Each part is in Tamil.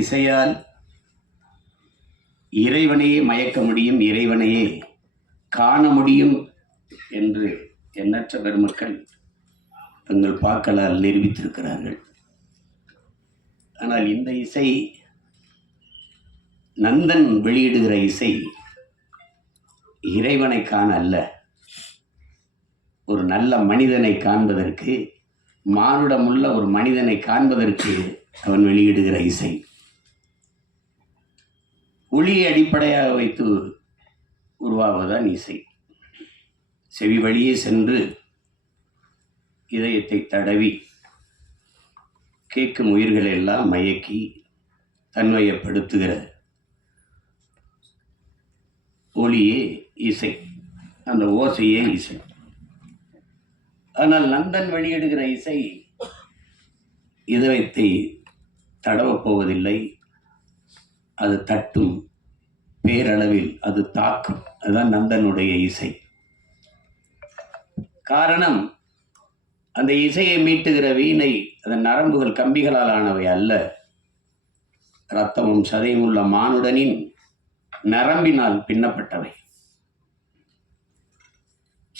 இசையால் இறைவனையே மயக்க முடியும் இறைவனையே காண முடியும் என்று எண்ணற்ற பெருமக்கள் தங்கள் பாக்களால் நிரூபித்திருக்கிறார்கள். ஆனால் இந்த இசை நந்தன் வெளியிடுகிற இசை இறைவனை காண அல்ல. ஒரு நல்ல மனிதனை காண்பதற்கு மானுடமுள்ள ஒரு மனிதனை காண்பதற்கு அவன் வெளியிடுகிற இசை. ஒளியை அடிப்படையாக வைத்து உருவாவதுதான் இசை. செவி வழியே சென்று இதயத்தை தடவி கேட்கும் உயிர்களெல்லாம் மயக்கி தன்மையப்படுத்துகிற ஒளியே இசை. அந்த ஓசையே இசை. ஆனால் நந்தன் வெளியிடுகிற இசை இதயத்தை தடவப் போவதில்லை. அது தட்டும். பேரளவில் அது தாக்கும். அதுதான் நந்தனுடைய இசை. காரணம் அந்த இசையை மீட்டுகிற வீணை அதன் நரம்புகள் கம்பிகளால் ஆனவை அல்ல. இரத்தமும் சதையும் உள்ள மானுடனின் நரம்பினால் பின்னப்பட்டவை.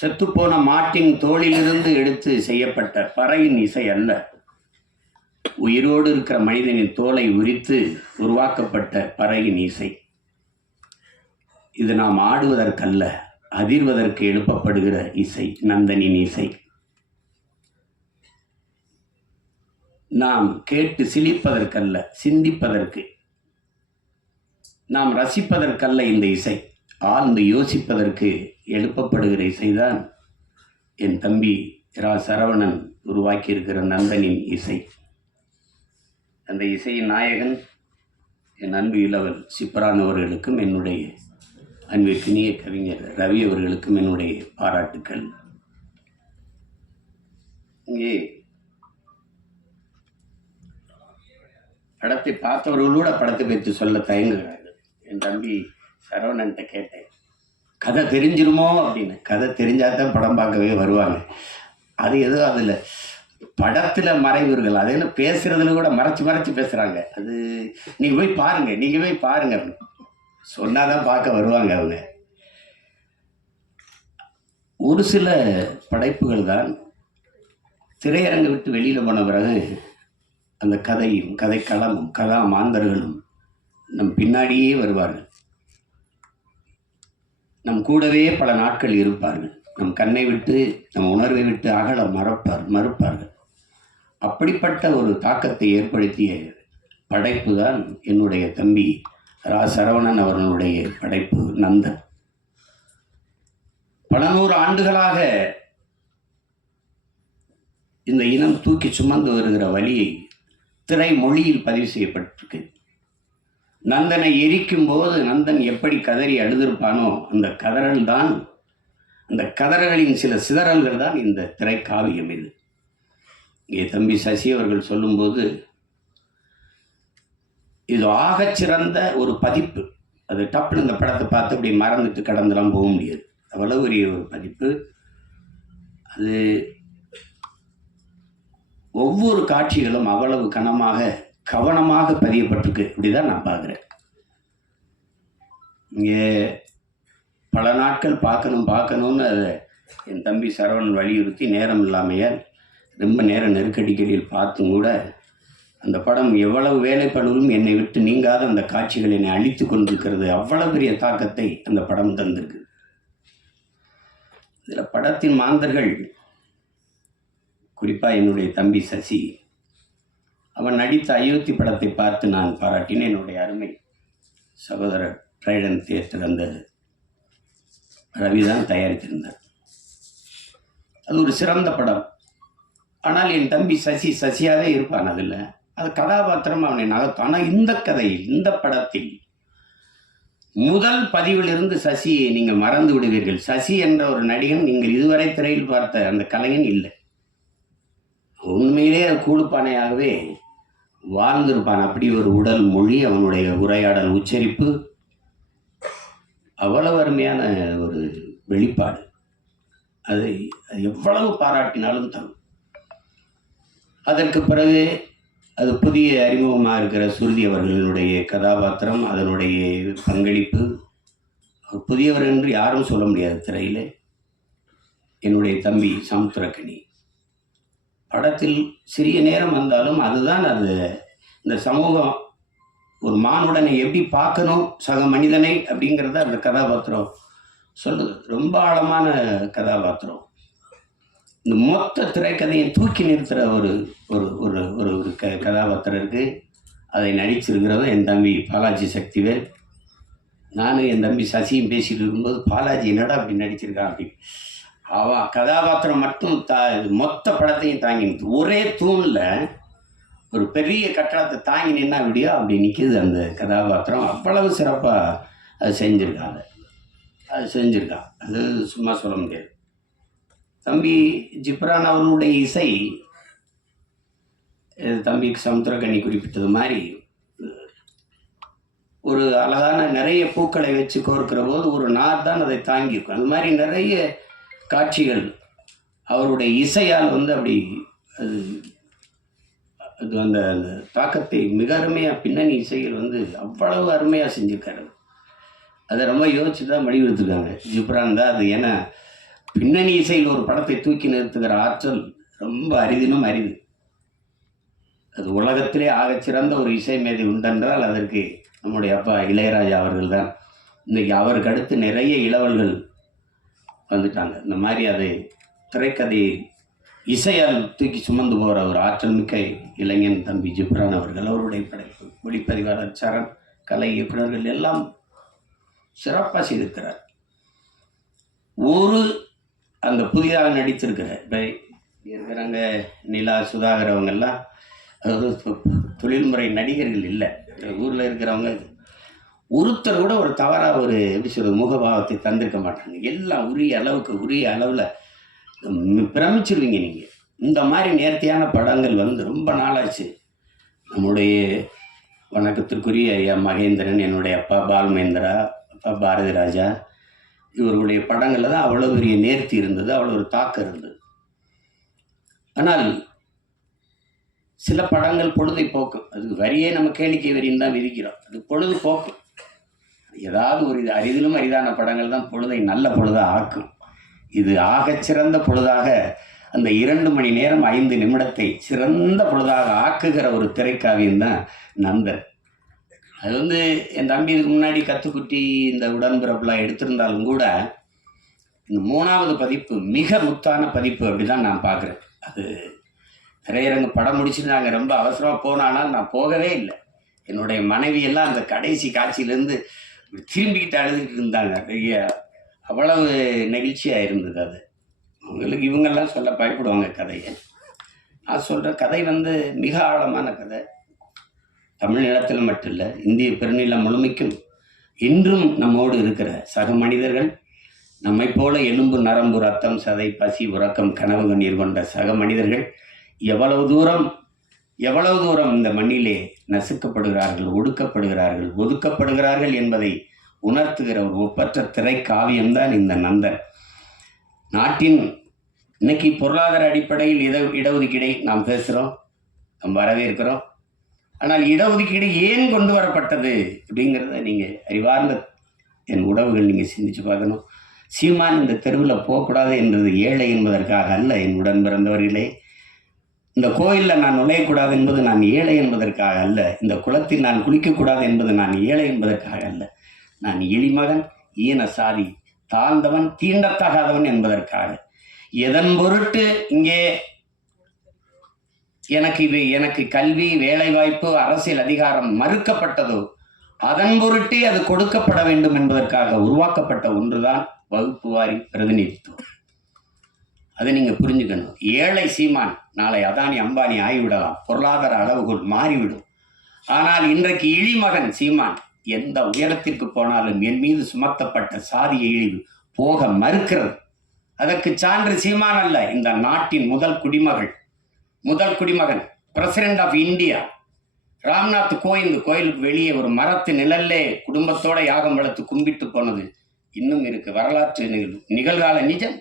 செத்துப்போன மாட்டின் தோளிலிருந்து எடுத்து செய்யப்பட்ட பறையின் இசை அல்ல. உயிரோடு இருக்கிற மனிதனின் தோலை உரித்து உருவாக்கப்பட்ட பறையின் இசை. இது நாம் ஆடுவதற்கல்ல அதிர்வதற்கு எழுப்பப்படுகிற இசை நந்தனின் இசை. நாம் கேட்டு சிலிப்பதற்கல்ல சிந்திப்பதற்கு. நாம் ரசிப்பதற்கல்ல இந்த இசை ஆழ்ந்து யோசிப்பதற்கு எழுப்பப்படுகிற இசைதான் என் தம்பி ரா சரவணன் உருவாக்கியிருக்கிற நந்தனின் இசை. அந்த இசையின் நாயகன் என் அன்பு இளவல் சிப்பரான் அவர்களுக்கும் என்னுடைய அன்பிற்கினிய கவிஞர் ரவி அவர்களுக்கும் என்னுடைய பாராட்டுக்கள். இங்கே படத்தை பார்த்தவர்களோட படத்தை பற்றி சொல்ல தயங்குகிறார்கள். என் தம்பி சரவணன்ட்ட கேட்டேன் கதை தெரிஞ்சிருமோ? அப்படின்னு. கதை தெரிஞ்சாதான் படம் பார்க்கவே வருவாங்க. அது எதுவும் அதில் படத்தில் மறைவீர்கள் அதில் பேசுறதுல கூட மறைச்சு மறைச்சு பேசுகிறாங்க அது நீங்கள் போய் பாருங்கள் நீங்கள் போய் பாருங்க. சொன்னாதான் பார்க்க வருவாங்க அவங்க. ஒரு சில படைப்புகள் தான் திரையரங்கு விட்டு வெளியில் போன பிறகு அந்த கதையும் கதைக்களமும் கதா மாந்தர்களும் நம் பின்னாடியே வருவார்கள். நம் கூடவே பல நாட்கள் இருப்பார்கள். நம் கண்ணை விட்டு நம் உணர்வை விட்டு அகல மறப்பார் மறுப்பார்கள். அப்படிப்பட்ட ஒரு தாக்கத்தை ஏற்படுத்திய படைப்பு தான் என்னுடைய தம்பி ரா. சரவணன் அவர்களுடைய படைப்பு நந்தன். பல நூறு ஆண்டுகளாக இந்த இனம் தூக்கி சுமந்து வருகிற வழியை திரை மொழியில் பதிவு செய்யப்பட்டிருக்கு. நந்தனை எரிக்கும் போது நந்தன் எப்படி கதறி அழுதிருப்பானோ அந்த கதறல் தான் அந்த கதறல்களின் சில சிதறல்கள் தான் இந்த திரைக்காவியம் இது. இங்கே தம்பி சசி அவர்கள் சொல்லும்போது இது ஆகச் சிறந்த ஒரு பதிப்பு. அது டப்புன்னு இந்த படத்தை பார்த்து அப்படி மறந்துட்டு கடந்துலாம் போக முடியாது. அவ்வளவு பெரிய ஒரு பதிப்பு. அது ஒவ்வொரு காட்சிகளும் அவ்வளவு கனமாக கவனமாக பதியப்பட்டிருக்கு. இப்படி தான் நான் பார்க்குறேன். இங்கே பல நாட்கள் பார்க்கணும் பார்க்கணும்னு அது என் தம்பி சரவணன் வலியுறுத்தி நேரம் இல்லாமையால் ரொம்ப நேரம் நெருக்கடிகளில் பார்த்தும் கூட அந்த படம் எவ்வளவு வேலைப்படுவதும் என்னை விட்டு நீங்காத அந்த காட்சிகள் என்னை அழித்து கொண்டிருக்கிறது. அவ்வளவு பெரிய தாக்கத்தை அந்த படம் தந்திருக்கு. இதில் படத்தின் மாந்தர்கள் குறிப்பாக என்னுடைய தம்பி சசி அவன் நடித்த அயோத்தி படத்தை பார்த்து நான் பாராட்டினேன். என்னுடைய அருமை சகோதரர் ட்ரைடன் தியேட்டர் அந்த ரவிதான் தயாரித்திருந்தார். அது ஒரு சிறந்த படம். ஆனால் என் தம்பி சசி சசியாகவே இருப்பான் அதில். அது கதாபாத்திரம் அவனை நகர்த்தும். ஆனால் இந்த கதையில் இந்த படத்தில் முதல் பதிவிலிருந்து சசியை நீங்கள் மறந்து விடுவீர்கள். சசி என்ற ஒரு நடிகன் நீங்கள் இதுவரை திரையில் பார்த்த அந்த கலைஞன் இல்லை. உண்மையிலே அது கூடுப்பானையாகவே வாழ்ந்திருப்பான். அப்படி ஒரு உடல் மொழி அவனுடைய உரையாடல் உச்சரிப்பு அவ்வளவு அருமையான ஒரு வெளிப்பாடு. அதை அது எவ்வளவு பாராட்டினாலும் தரும். அதற்கு பிறகு அது புதிய அறிமுகமாக இருக்கிற சுருதி அவர்களுடைய கதாபாத்திரம் அதனுடைய பங்களிப்பு புதியவர் என்று யாரும் சொல்ல முடியாது திரையில் என்னுடைய தம்பி சமுத்திரக்கணி படத்தில் சிறிய நேரம் வந்தாலும் அதுதான் அது இந்த சமூகம் ஒரு மானுடனை எப்படி பார்க்கணும் சக மனிதனை அப்படிங்கிறத அந்த கதாபாத்திரம் சொல்லுது ரொம்ப ஆழமான கதாபாத்திரம். இந்த மொத்த திரைக்கதையை தூக்கி நிறுத்துகிற ஒரு ஒரு ஒரு ஒரு ஒரு க கதாபாத்திரம் இருக்குது அதை நடிச்சிருக்கிறதும் என் தம்பி பாலாஜி சக்திவேல். நானும் என் தம்பி சசியும் பேசிகிட்டு இருக்கும்போது பாலாஜி என்னடா அப்படி நடிச்சிருக்கான் அப்படி. அவன் கதாபாத்திரம் மட்டும் தா மொத்த படத்தையும் தாங்கி ஒரே தூணில் ஒரு பெரிய கட்டணத்தை தாங்கி நின்னா விடியோ? அப்படி நிற்கிது அந்த கதாபாத்திரம். அவ்வளவு சிறப்பாக அது செஞ்சுருக்காங்க. அது செஞ்சுருக்கான் அது சும்மா சொல்ல முடியாது. தம்பி ஜிப்ரான் அவர்களுடைய இசை தம்பிக்கு தம்பி சமுத்திரக்கண்ணி குறிப்பிட்டது மாதிரி ஒரு அழகான நிறைய பூக்களை வச்சு கோர்க்கிற போது ஒரு நார் தான் அதை தாங்கியிருக்கும். அது மாதிரி நிறைய காட்சிகள் அவருடைய இசையால் வந்து அப்படி அது அது அந்த அந்த தாக்கத்தை மிக அருமையாக பின்னணி இசைகள் வந்து அவ்வளவு அருமையாக செஞ்சுருக்காரு. அதை ரொம்ப யோசிச்சு தான் வடிவெடுத்துருக்காங்க ஜிப்ரான் தான் அது. ஏன்னா பின்னணி இசையில் ஒரு படத்தை தூக்கி நிறுத்துகிற ஆற்றல் ரொம்ப அரிதினும் அரிது. அது உலகத்திலே ஆகச்சிறந்த ஒரு இசை மேதை உண்டென்றால் அதற்கு நம்முடைய அப்பா இளையராஜா அவர்கள் தான் இன்றைக்கி அவருக்கு அடுத்து நிறைய இளவல்கள் வந்துட்டாங்க. இந்த மாதிரி அதை திரைக்கதையை இசையால் தூக்கி சுமந்து போகிற ஒரு ஆற்றல் மிக்க இளைஞன் தம்பி ஜிப்ரான் அவர்கள் அவருடைய படைப்பு ஒளிப்பதிவாளர் சரண் கலை இயக்குனர்கள் எல்லாம் சிறப்பாக செய்திருக்கிறார். ஒரு அந்த புதிதாக நடித்திருக்கிற இப்போ இருக்கிறாங்க நிலா சுதாகர் அவங்கெல்லாம் அதாவது தொழில்முறை நடிகர்கள் இல்லை. ஊரில் இருக்கிறவங்க ஒருத்தர் கூட ஒரு தவறாக ஒரு எப்படி சொல்கிறது முகபாவத்தை தந்திருக்க மாட்டாங்க. எல்லாம் உரிய அளவுக்கு உரிய அளவில் பிரமிச்சிருவீங்க நீங்கள் இந்த மாதிரி நேர்த்தியான படங்கள் வந்து ரொம்ப நாளாச்சு. நம்முடைய வணக்கத்திற்குரிய ஐயா மகேந்திரன் என்னுடைய அப்பா பால்மேந்திரா அப்பா பாரதி ராஜா இவர்களுடைய படங்களில் தான் அவ்வளோ பெரிய நேர்த்தி இருந்தது அவ்வளோ ஒரு தாக்கம் இருந்தது. ஆனால் சில படங்கள் பொழுதை போக்கும் அதுக்கு வரியே நம்ம கேளிக்கை வரின்னு தான் விதிக்கிறோம். அது பொழுது போக்கும் ஏதாவது ஒரு இது அரிதிலும் அரிதான படங்கள் தான் பொழுதை நல்ல பொழுதாக ஆக்கும். இது ஆகச் சிறந்த பொழுதாக அந்த இரண்டு மணி நேரம் ஐந்து நிமிடத்தை சிறந்த பொழுதாக ஆக்குகிற ஒரு திரைக்காவியம் தான் நந்தன். அது வந்து என் தம்பி இதுக்கு முன்னாடி கத்துக்குட்டி இந்த உடன்பிறப்புலாம் எடுத்திருந்தாலும் கூட இந்த மூணாவது பதிப்பு மிக முத்தான பதிப்பு அப்படி தான் நான் பார்க்குறேன். அது திரையரங்கு படம் முடிச்சுட்டு நாங்கள் ரொம்ப அவசரமாக போனானால் நான் போகவே இல்லை. என்னுடைய மனைவி எல்லாம் அந்த கடைசி காட்சியிலேருந்து திரும்பிக்கிட்டு அழுதுகிட்டு இருந்தாங்க. ஐயா அவ்வளவு நெகிழ்ச்சியாக இருந்தது அது. அவங்களுக்கு இவங்கெல்லாம் சொல்ல பயப்படுவாங்க கதையை. நான் சொல்கிற கதை வந்து மிக ஆழமான கதை. தமிழ் நிலத்தில் மட்டும் இல்லை இந்திய பெருநிலம் முழுமைக்கும் இன்றும் நம்மோடு இருக்கிற சக மனிதர்கள் நம்மை போல எலும்பு நரம்பு ரத்தம் சதை பசி உறக்கம் கனவு கண்ணீர் கொண்ட சக மனிதர்கள் எவ்வளவு தூரம் எவ்வளவு தூரம் இந்த மண்ணிலே நசுக்கப்படுகிறார்கள் ஒடுக்கப்படுகிறார்கள் ஒதுக்கப்படுகிறார்கள் என்பதை உணர்த்துகிற ஒரு ஒப்பற்ற திரை காவியம்தான் இந்த நந்தன். நாட்டின் இன்னைக்கு பொருளாதார அடிப்படையில் இட இடஒதுக்கீடை நாம் பேசுகிறோம் நாம் வரவேற்கிறோம். ஆனால் இடஒதுக்கீடு ஏன் கொண்டு வரப்பட்டது அப்படிங்கிறத நீங்கள் அறிவார்ந்த என் உறவுகள் நீங்கள் சிந்திச்சு பார்க்கணும். சீமான் இந்த தெருவில் போகக்கூடாது என்றது ஏழை என்பதற்காக அல்ல என் உடன் பிறந்தவர்களே. இந்த கோயிலில் நான் நுழையக்கூடாது என்பது நான் ஏழை என்பதற்காக அல்ல இந்த குளத்தில் நான் குளிக்கக்கூடாது என்பது நான் ஏழை என்பதற்காக அல்ல. நான் இழிமகன் ஈன சாதி தாழ்ந்தவன் தீண்டத்தகாதவன் என்பதற்காக. எதன் பொருட்டு இங்கே எனக்கு இவை எனக்கு கல்வி வேலைவாய்ப்பு அரசியல் அதிகாரம் மறுக்கப்பட்டதோ அதன் பொருட்டே அது கொடுக்கப்பட வேண்டும் என்பதற்காக உருவாக்கப்பட்ட ஒன்றுதான் வகுப்பு வாரி பிரதிநிதித்துவம். அதை நீங்க புரிஞ்சுக்கணும். ஏழை சீமான் நாளை அதானி அம்பானி ஆகிவிடலாம். பொருளாதார அளவுகள் மாறிவிடும். ஆனால் இன்றைக்கு இழிமகன் சீமான் எந்த உயரத்திற்கு போனாலும் என் மீது சுமத்தப்பட்ட சாதிய இழிவு போக மறுக்கிறது. அதற்கு சான்று சீமான் அல்ல இந்த நாட்டின் முதல் குடிமகள் முதல் குடிமகன் president of India Ramnath Kovind கோயிலுக்கு வெளியே ஒரு மரத்து நிழல்லே குடும்பத்தோட யாகம் வளர்த்து கும்பிட்டு போனது இன்னும் இருக்கு. வரலாற்று நிகழ்வு நிகழ்கால நிஜம்.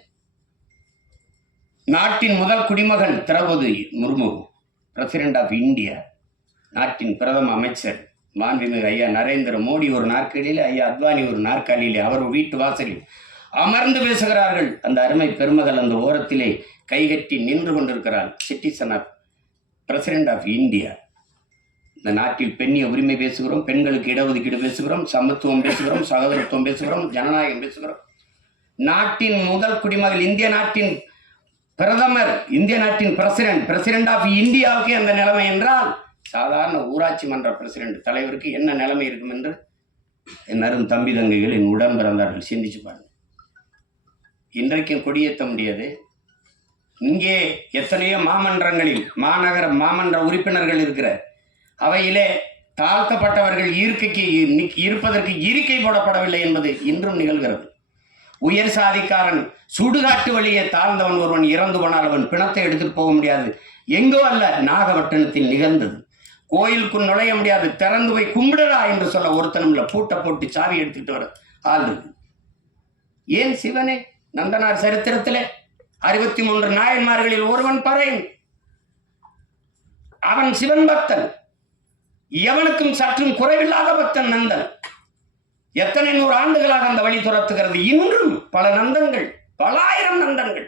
நாட்டின் முதல் குடிமகன் Droupadi Murmu president of India நாட்டின் பிரதம அமைச்சர். மாண்புமிகு ஐயா நரேந்திர மோடி ஒரு நாற்காலியில் ஐயா அத்வானி ஒரு நாற்காலியிலே அவர் வீட்டு வாசலில் அமர்ந்து பேசுகிறார்கள். அந்த அருமை பெருமகள் அந்த ஓரத்திலே கைகட்டி நின்று கொண்டிருக்கிறார் citizen of president of India இந்த நாட்டில் பெண்ணிய உரிமை பேசுகிறோம் பெண்களுக்கு இடஒதுக்கீடு பேசுகிறோம் சமத்துவம் பேசுகிறோம் சகோதரத்துவம் பேசுகிறோம் ஜனநாயகம் பேசுகிறோம். நாட்டின் முதல் குடிமகள் இந்திய நாட்டின் பிரதமர் இந்திய நாட்டின் பிரசிடென்ட் பிரசிடென்ட் ஆஃப் இந்தியாவுக்கு அந்த நிலைமை என்றால் சாதாரண ஊராட்சி மன்ற பிரசிடென்ட் தலைவருக்கு என்ன நிலைமை இருக்கும் என்று என் அரும் தம்பி தங்கைகள் என் உடன் பிறந்தார்கள் சிந்திச்சு பாருங்க. இன்றைக்கும் கொடியேற்ற முடியாது. இங்கே எத்தனையோ மாமன்றங்களில் மாநகர மாமன்ற உறுப்பினர்கள் இருக்கிற அவையிலே தாழ்த்தப்பட்டவர்கள் இருக்கைக்கு இருப்பதற்கு இருக்கை போடப்படவில்லை என்பது இன்றும் நிகழ்கிறது. உயர் சாதிக்காரன் சுடுகாட்டு வழியே தாழ்ந்தவன் ஒருவன் இறந்து போனால் அவன் பிணத்தை எடுத்துட்டு போக முடியாது. எங்கோ அல்ல நாகப்பட்டினத்தில் நிகழ்ந்தது. கோயிலுக்குள் நுழைய முடியாது திறந்து போய் கும்பிடுறா என்று சொல்ல ஒருத்தனும் இல்லை பூட்டை போட்டு சாவி எடுத்துட்டு வர ஆள் இருக்கு. ஏன் சிவனே? நந்தனார் சரித்திரத்திலே அறுபத்தி மூன்று நாயன்மார்களில் ஒருவன் பறையன். அவன் சிவன் பக்தன். எவனுக்கும் சற்றும் குறைவில்லாத பக்தன் நந்தன். எத்தனை நூறு ஆண்டுகளாக அந்த வழி துரத்துகிறது? இன்றும் பல நந்தங்கள் பல ஆயிரம் நந்தங்கள்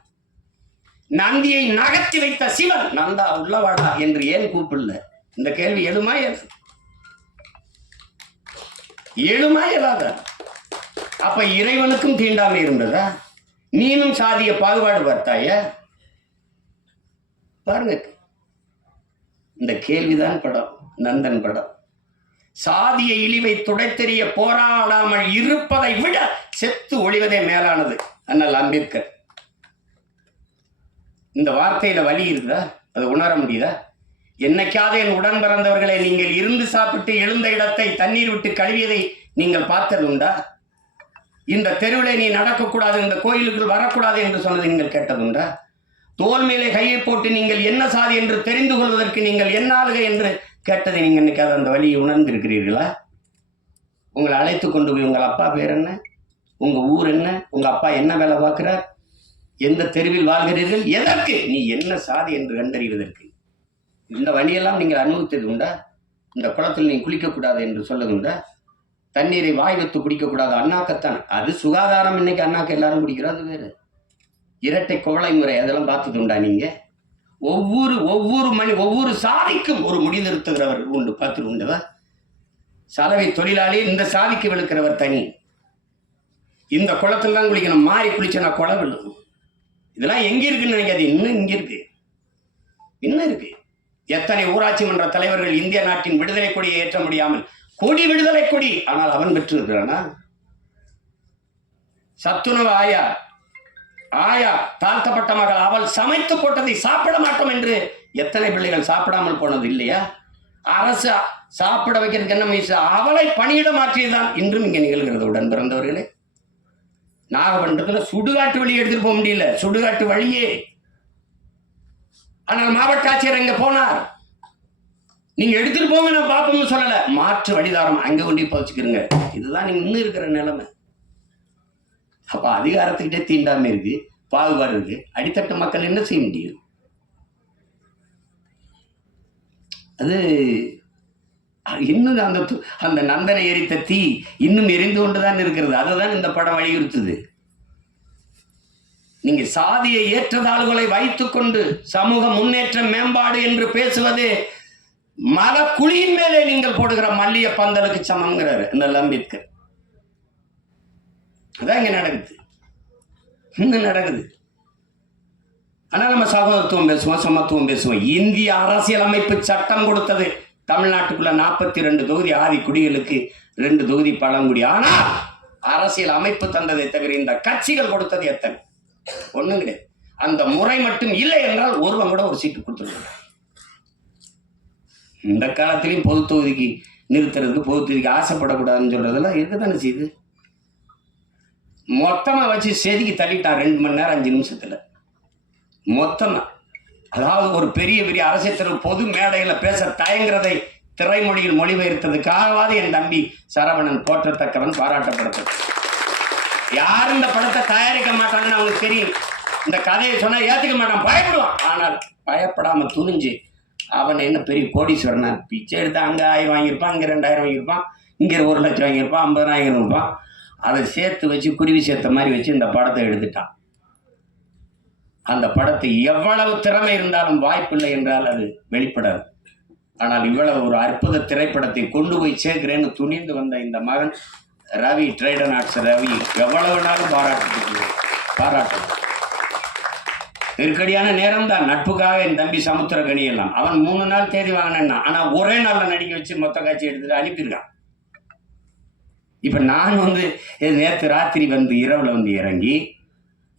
நந்தியை நகர்த்தி வைத்த சிவன். நந்தா உள்ளவாடா என்று ஏன் கூப்பிடல? இந்த கேள்வி எழுமா எழுமா எழாத. அப்ப இறைவனுக்கும் தீண்டாமை இருந்ததா? நீனும் சாதிய பாகுபாடு பார்த்தாய? பாருங்க. இந்த கேள்விதான் படம் நந்தன் படம். சாதிய இழிவை துடைத்தெறிய போராடாமல் இருப்பதை விட செத்து ஒழிவதே மேலானது அண்ணல் அம்பேத்கர். இந்த வார்த்தையில வலி இருக்குதா அது உணர முடியுதா? என்னைக்காவது என் உடன் பிறந்தவர்களை நீங்கள் இருந்து சாப்பிட்டு எழுந்த இடத்தை தண்ணீர் விட்டு கழுவியதை நீங்கள் பார்த்தது உண்டா இந்த தெருவில் நீ நடக்கக்கூடாது இந்த கோயிலுக்குள் வரக்கூடாது என்று சொன்னதை நீங்கள் கேட்டதுண்டா? தோல் மேலே கையை போட்டு நீங்கள் என்ன சாதி என்று தெரிந்து கொள்வதற்கு நீங்கள் என்ன ஆளுகை என்று கேட்டதை நீங்கள் இன்னைக்கு அந்த வழியை உணர்ந்திருக்கிறீர்களா? உங்களை அழைத்து கொண்டு போய் உங்கள் அப்பா பேர் என்ன? உங்கள் ஊர் என்ன? உங்கள் அப்பா என்ன வேலை பார்க்குறார்? எந்த தெருவில் வாழ்கிறீர்கள்? எதற்கு? நீ என்ன சாதி என்று கண்டறிவதற்கு. இந்த வழியெல்லாம் நீங்கள் அனுபவித்தது உண்டா? இந்த குளத்தில் நீ குளிக்கக்கூடாது என்று சொல்லது உண்டா? தண்ணீரை வாய் வைத்து குடிக்கக்கூடாது. அண்ணாக்கத்தான். அது சுகாதாரம். இன்னைக்கு அண்ணாக்க எல்லாரும் குடிக்கிறோம். அது வேறு. இரட்டை குவளை முறை. அதெல்லாம் பார்த்தது உண்டா நீங்க? ஒவ்வொரு ஒவ்வொரு மணி ஒவ்வொரு சாதிக்கும் ஒரு முடிந்திருத்துகிறவர் உண்டு. பார்த்து உண்டுவா? சலவை தொழிலாளி இந்த சாதிக்கு விழுக்கிறவர் தனி. இந்த குளத்தில் தான் குளிக்கணும். மாறி குளிச்சனா குளம் விழுக்கும் இதெல்லாம் எங்க இருக்குன்னு நினைக்காது இன்னும் இங்க இருக்கு. இன்னும் இருக்கு. எத்தனை ஊராட்சி மன்ற தலைவர்கள் இந்திய நாட்டின் விடுதலை கொடியை ஏற்ற முடியாமல் கொடி விடுதலை கொடி ஆனால் அவன் பெற்று இருக்கிறானா சத்துணவு ஆயா ஆயா தாழ்த்தப்பட்ட மகள் அவள் சமைத்து போட்டதை சாப்பிட மாட்டோம் என்று எத்தனை பிள்ளைகள் சாப்பிடாமல் போனது இல்லையா? அரசு சாப்பிட வைக்கிறதுக்கு என்ன முயற்சி? அவளை பணியிட மாற்றியதுதான் இன்றும் இங்கே நிகழ்கிறது. உடன் பிறந்தவர்களே நாகப்பட்டினத்தில் சுடுகாட்டு வழி எடுத்துட்டு போக முடியல. சுடுகாட்டு வழியே. ஆனால் மாவட்ட ஆட்சியர் அங்கே போனார். நீங்க எடுத்துட்டு போங்க நான் பார்ப்போம்னு சொல்லல. மாற்று வழிதாரம் அங்க கொண்டு போய் வச்சுக்கிறங்க இதுதான் நீங்க இன்னும் இருக்கிற நிலைமை. அப்ப அதிகாரத்துக்கிட்டே தீண்டாமை இருக்கு பாகுபாடு இருக்கு. அடித்தட்டு மக்கள் என்ன செய்ய முடியும்? அது இன்னும் அந்த அந்த நந்தனை எரித்த தீ இன்னும் எரிந்து கொண்டுதான் இருக்கிறது. அதுதான் இந்த படம் வலியுறுத்துது. நீங்க சாதியை ஏற்றதாள்களை வைத்துக்கொண்டு சமூக முன்னேற்றம் மேம்பாடு என்று பேசுவது மல குழியின் மேலே நீங்கள் போடுகிற மல்லிய பந்தலுக்கு சமங்கிறாரு இந்த அம்பேத்கர். அதான் இங்க நடக்குது. இன்னும் நடக்குது. ஆனா நம்ம சகோதரத்துவம் பேசுவோம் சமத்துவம் பேசுவோம். இந்திய அரசியலமைப்பு சட்டம் கொடுத்தது தமிழ்நாட்டுக்குள்ள நாற்பத்தி ரெண்டு தொகுதி ஆதி குடிகளுக்கு ரெண்டு தொகுதி பழங்குடி. ஆனால் அரசியல் அமைப்பு தந்ததை தவிர இந்த கட்சிகள் கொடுத்தது எத்தனை? ஒண்ணும் கிடையாது. அந்த முறை மட்டும் இல்லை என்றால் ஒருவன் கூட ஒரு சீட்டு கொடுத்துருவாங்க இந்த காலத்திலையும் பொது தொகுதிக்கு நிறுத்துறதுக்கு பொது தொகுதிக்கு ஆசைப்படக்கூடாதுன்னு சொல்றதெல்லாம் இருக்க தானே செய்யுது மொத்தமா வச்சு செதுக்கி தள்ளிட்டான் ரெண்டு மணி நேரம் அஞ்சு நிமிஷத்துல. மொத்தமா. அதாவது ஒரு பெரிய பெரிய அரசியல் பொது மேடையில் பேச தயங்குறதை திரைமொழியில் மொழிபெயர்த்ததுக்காகவாது என் தம்பி சரவணன் போற்றத்தக்கவன் பாராட்டப்படத்தக்க யார் இந்த படத்தை தயாரிக்க மாட்டாங்கன்னு அவனுக்கு தெரியும். இந்த கதையை சொன்னால் ஏற்றுக்க மாட்டான் பயப்படுவான். ஆனால் பயப்படாமல் துணிஞ்சு அவன் என்ன பெரிய கோடீஸ்வரனா? பிச்சை எடுத்து அங்கே ஆயிரம் வாங்கியிருப்பான் இங்கே ரெண்டாயிரம் வாங்கியிருப்பான் இங்கே ஒரு லட்சம் வாங்கியிருப்பான் ஐம்பதாயிரம் வாங்கியிருப்பான். அதை சேர்த்து வச்சு குருவி சேர்த்த மாதிரி வச்சு இந்த படத்தை எடுத்துட்டான். அந்த படத்தை எவ்வளவு திறமை இருந்தாலும் வாய்ப்பில்லை என்றால் அது வெளிப்படாது. ஆனால் இவ்வளவு ஒரு அற்புத திரைப்படத்தை கொண்டு போய் சேர்க்கிறேன்னு துணிந்து வந்த இந்த மகன் ரவி ட்ரேடன் ஆர்ட்ஸ் ரவி எவ்வளவு நாளும் பாராட்டு பாராட்டு நெருக்கடியான நேரம் தான் நட்புக்காக என் தம்பி சமுத்திரகனி எல்லாம். அவன் மூணு நாள் தேதி வாங்கினா ஆனா ஒரே நாள்ல நடிக்க வச்சு மொத்த காட்சி எடுத்துட்டு அனுப்பியிருக்கான். இப்ப நான் வந்து நேற்று ராத்திரி வந்து இரவுல வந்து இறங்கி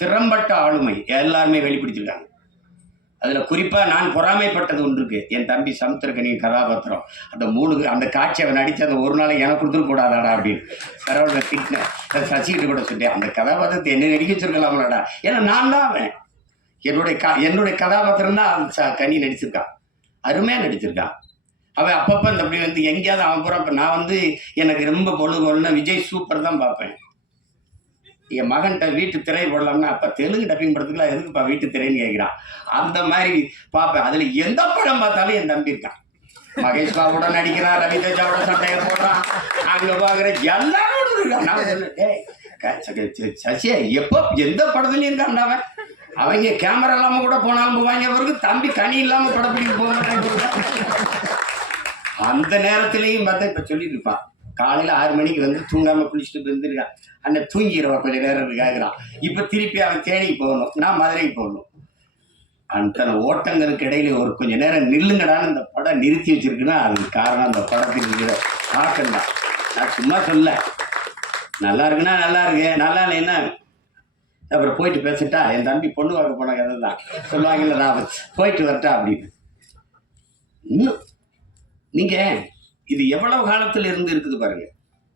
திறம்பட்ட ஆளுமை. எல்லாருமே வெளிப்படுத்திருக்காங்க அதில் குறிப்பாக நான் பொறாமைப்பட்டது ஒன்று இருக்கு என் தம்பி சமுத்திரகனியின் கதாபாத்திரம். அந்த மூணு அந்த காட்சி அவன் நடித்து அந்த ஒரு நாளை எனக்கு கொடுத்துட கூடாதாடா அப்படின்னு. சரவண திட்டினேன் சசிகிட்ட கூட சொல்லிட்டேன் அந்த கதாபாத்திரத்தை என்ன நடிக்க வச்சிருக்கலாம்லடா. ஏன்னா நான் தான் அவன். என்னுடைய க என்னுடைய கதாபாத்திரம் தான் அந்த ச- கனி நடிச்சிருக்கான். அருமையாக நடிச்சிருக்கான். அவன் அப்பப்போ இந்த அப்படி வந்து எங்கேயாவது அவன் போகிறப்ப நான் வந்து எனக்கு ரொம்ப பொழுது பொழுதுனா விஜய் சூப்பர் தான் பார்ப்பேன். என் மகன்கிட்ட வீட்டு திரை போடலாம்னா அப்போ தெலுங்கு டப்பிங் படத்துக்குலாம் எதுக்குப்பா வீட்டு திரைன்னு கேட்குறான் அந்த மாதிரி பார்ப்பேன் அதில் எந்த படம் பார்த்தாலும் என் தம்பி இருக்கான். மகேஷ் பாபுட நடிக்கிறான் ரவி தேஜாவோட சட்டையை போடுறான் அங்கே பார்க்குற எல்லாரோட இருக்கான். நான் சசியா எப்போ எந்த படத்துலையும் இருக்கான்டா அவன்? அவங்க கேமரா இல்லாம கூட போனாலும் போவாங்க பிறகு தம்பி கனி இல்லாம படப்பிடிக்க போக மாட்டாங்க அந்த நேரத்திலையும் பார்த்தா இப்ப சொல்லியிருப்பான் காலையில் ஆறு மணிக்கு வந்து தூங்காமல் குளிச்சுட்டு வந்துருக்கான் அண்ணன் தூங்கிடுவா கொஞ்ச நேரம் கேட்கிறான் இப்போ திருப்பி அவன் தேனிக்கு போகணும். நான் மதுரைக்கு போகணும். அத்தனை ஓட்டங்களுக்கு இடையில ஒரு கொஞ்சம் நேரம் நில்லுங்கடான்னு இந்த படம் நிறுத்தி வச்சிருக்குன்னா அதுக்கு காரணம் அந்த படத்துக்கு இருக்கிற ஆட்டம் தான். நான் சும்மா சொல்ல. நல்லா இருக்குன்னா நல்லா இருக்கு. நல்லா இல்லைன்னா அப்புறம் போயிட்டு பேசிட்டா என் தம்பி பொண்ணு பார்க்க போன கதை தான். சொல்லுவாங்கல்ல நான் போயிட்டு வரட்டா அப்படின்னு. இன்னும். நீங்கள் இது எவ்வளவு காலத்துல இருந்து இருக்குது பாருங்க.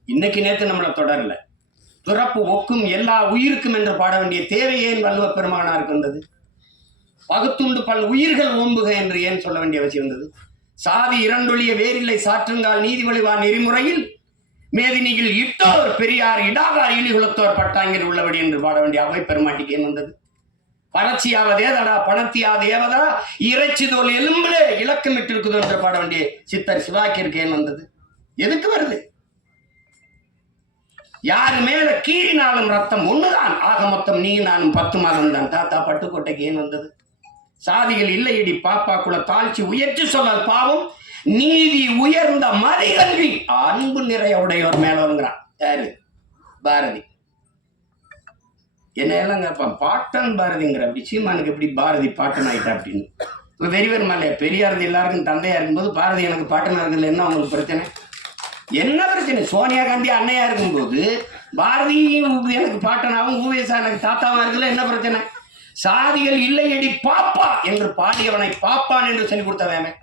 இன்னைக்கு நேற்று நம்மளை தொடரல. பிறப்பு ஒக்கும் எல்லா உயிருக்கும் என்று பாட வேண்டிய தேவை ஏன் வள்ளுவ பெருமானாருக்கு வந்தது? பகுத்துண்டு பல் உயிர்கள் ஓம்புக என்று ஏன் சொல்ல வேண்டிய அவசியம் வந்தது? சாதி இரண்டொழிய வேரில்லை சாற்றுங்கால் நீதி வழிவா நெறிமுறையில் மேதினியில் இட்டோர் பெரியார் இடாதார் இழிகுலத்தோர் பட்டாங்கில் உள்ளபடி என்று பாட வேண்டிய அவை பெருமாட்டிக்கு ஏன் வந்தது? பறச்சியாவதேதடா பணத்தியாதேவதா இறைச்சி தோல் எலும்புலே இலக்கமிட்டு இருக்குது என்று பாட வேண்டிய சித்தர் சிவாக்கிற்கு ஏன் வந்தது? எதுக்கு வருது? யாரு மேல கீறினாலும் ரத்தம் ஒண்ணுதான். ஆக மொத்தம் நீ நானும் பத்து மாதம் தான். தாத்தா பட்டுக்கோட்டைக்கு ஏன் வந்தது? சாதிகள் இல்லையடி பாப்பா குல தாழ்ச்சி உயர்ச்சி சொல்லல் பாவம். நீதி உயர்ந்த மதிகல்வி அன்பு நிறைய உடையோர் மேலோங்கிறான். யாரு? பாரதி. என்னை எல்லாம் கேட்பான் பாட்டன் பாரதிங்கிற அப்படி சீமானுக்கு எப்படி பாரதி பாட்டன் ஆகிட்டா அப்படின்னு? இப்போ வெறிவர் மலை பெரியாரது எல்லாருக்கும் தந்தையாக இருக்கும்போது பாரதி எனக்கு பாட்டனாக இருக்குல்ல என்ன அவங்களுக்கு பிரச்சனை? என்ன பிரச்சனை? சோனியா காந்தி அன்னையாக இருக்கும்போது பாரதி எனக்கு பாட்டனாகவும் ஊவேசா எனக்கு தாத்தாவும் இருக்குல்ல என்ன பிரச்சனை? சாதிகள் இல்லையடி பாப்பா என்று பாடியவனை பாப்பான் என்று சொல்லி கொடுத்தவன் எவன்?